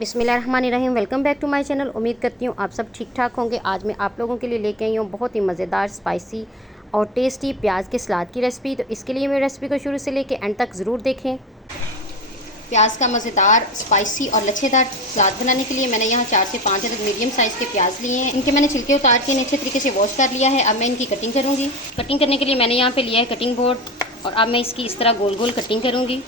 बिस्मिल्लाहिर्रहमानिर्रहीम। Welcome back to my channel. उम्मीद करती हूँ आप सब ठीक ठाक होंगे। आज मैं आप लोगों के लिए लेके आई हूँ बहुत ही मज़ेदार, स्पाइसी और टेस्टी प्याज के सलाद की रेसिपी। तो इसके लिए मेरी रेसिपी को शुरू से लेके एंड तक ज़रूर देखें। प्याज का मज़ेदार, स्पाइसी और लच्छेदार सलाद बनाने के लिए मैंने यहाँ 4 से 5 अदद मीडियम साइज़ के प्याज लिए हैं। इनके मैंने छिलके उतार के अच्छे तरीके से वॉश कर लिया है। अब मैं इनकी कटिंग करूँगी। कटिंग करने के लिए मैंने यहाँ पर लिया है कटिंग बोर्ड और अब मैं इसकी इस तरह गोल गोल कटिंग करूँगी।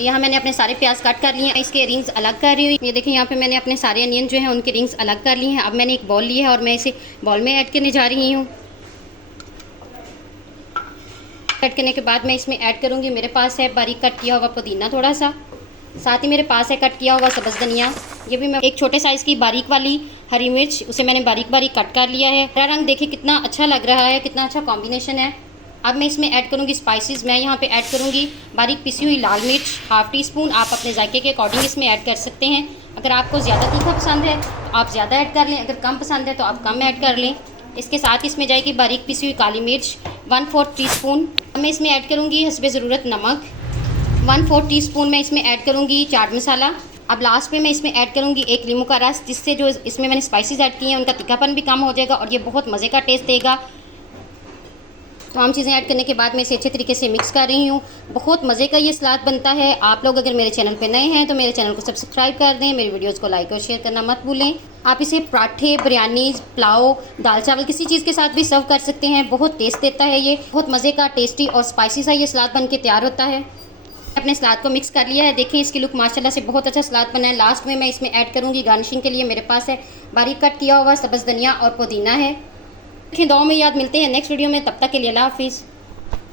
यहाँ मैंने अपने सारे प्याज कट कर लिए हैं। इसके रिंग्स अलग कर रही हूँ। ये देखिए यहाँ पे मैंने अपने सारे अनियन जो हैं उनके रिंग्स अलग कर लिए हैं। अब मैंने एक बॉल लिया है और मैं इसे बॉल में ऐड करने जा रही हूँ। ऐड करने के बाद मैं इसमें ऐड करूँगी, मेरे पास है बारीक कट किया हुआ पुदीना थोड़ा सा, साथ ही मेरे पास है कट किया हुआ सब्ज़ धनिया। ये भी मैं एक छोटे साइज़ की बारीक वाली हरी मिर्च, उसे मैंने बारीक बारीक कट कर लिया है। हरा रंग देखिए कितना अच्छा लग रहा है, कितना अच्छा कॉम्बिनेशन है। अब मैं इसमें ऐड करूँगी स्पाइसेस। मैं यहाँ पे ऐड करूँगी बारीक पिसी हुई लाल मिर्च हाफ़ टी स्पून। आप अपने जायके के अकॉर्डिंग इसमें ऐड कर सकते हैं। अगर आपको ज़्यादा तीखा पसंद है तो आप ज़्यादा ऐड कर लें, अगर कम पसंद है तो आप कम ऐड कर लें। इसके साथ इसमें जाएगी बारीक पिसी हुई काली मिर्च 1/4 टीस्पून। अब मैं इसमें ऐड करूँगी हस्बे ज़रूरत नमक 1/4 टीस्पून। मैं इसमें ऐड करूँगी चाट मसाला। अब लास्ट में मैं इसमें ऐड करूँगी 1 नींबू का रस, जिससे जो इसमें मैंने स्पाइसेस ऐड किए हैं उनका तीखापन भी कम हो जाएगा और ये बहुत मज़े का टेस्ट देगा। तमाम चीज़ें ऐड करने के बाद मैं इसे अच्छे तरीके से मिक्स कर रही हूँ। बहुत मज़े का ये सलाद बनता है। आप लोग अगर मेरे चैनल पे नए हैं तो मेरे चैनल को सब्सक्राइब कर दें, मेरी वीडियोस को लाइक और शेयर करना मत भूलें। आप इसे पराठे, बिरयानी, पुलाव, दाल चावल किसी चीज़ के साथ भी सर्व कर सकते हैं। बहुत टेस्ट देता है ये, बहुत मज़े का, टेस्टी और स्पाइसी सा ये सलाद बन के तैयार होता है। अपने सलाद को मिक्स कर लिया है। देखिए इसकी लुक माशाल्लाह से बहुत अच्छा सलाद बना है। लास्ट में मैं इसमें ऐड करूँगी गार्निशिंग के लिए, मेरे पास है बारीक कट किया हुआ सब्ज़ धनिया और पुदीना है। दुआ में याद, मिलते हैं नेक्स्ट वीडियो में, तब तक के लिए अल्लाह हाफिज़।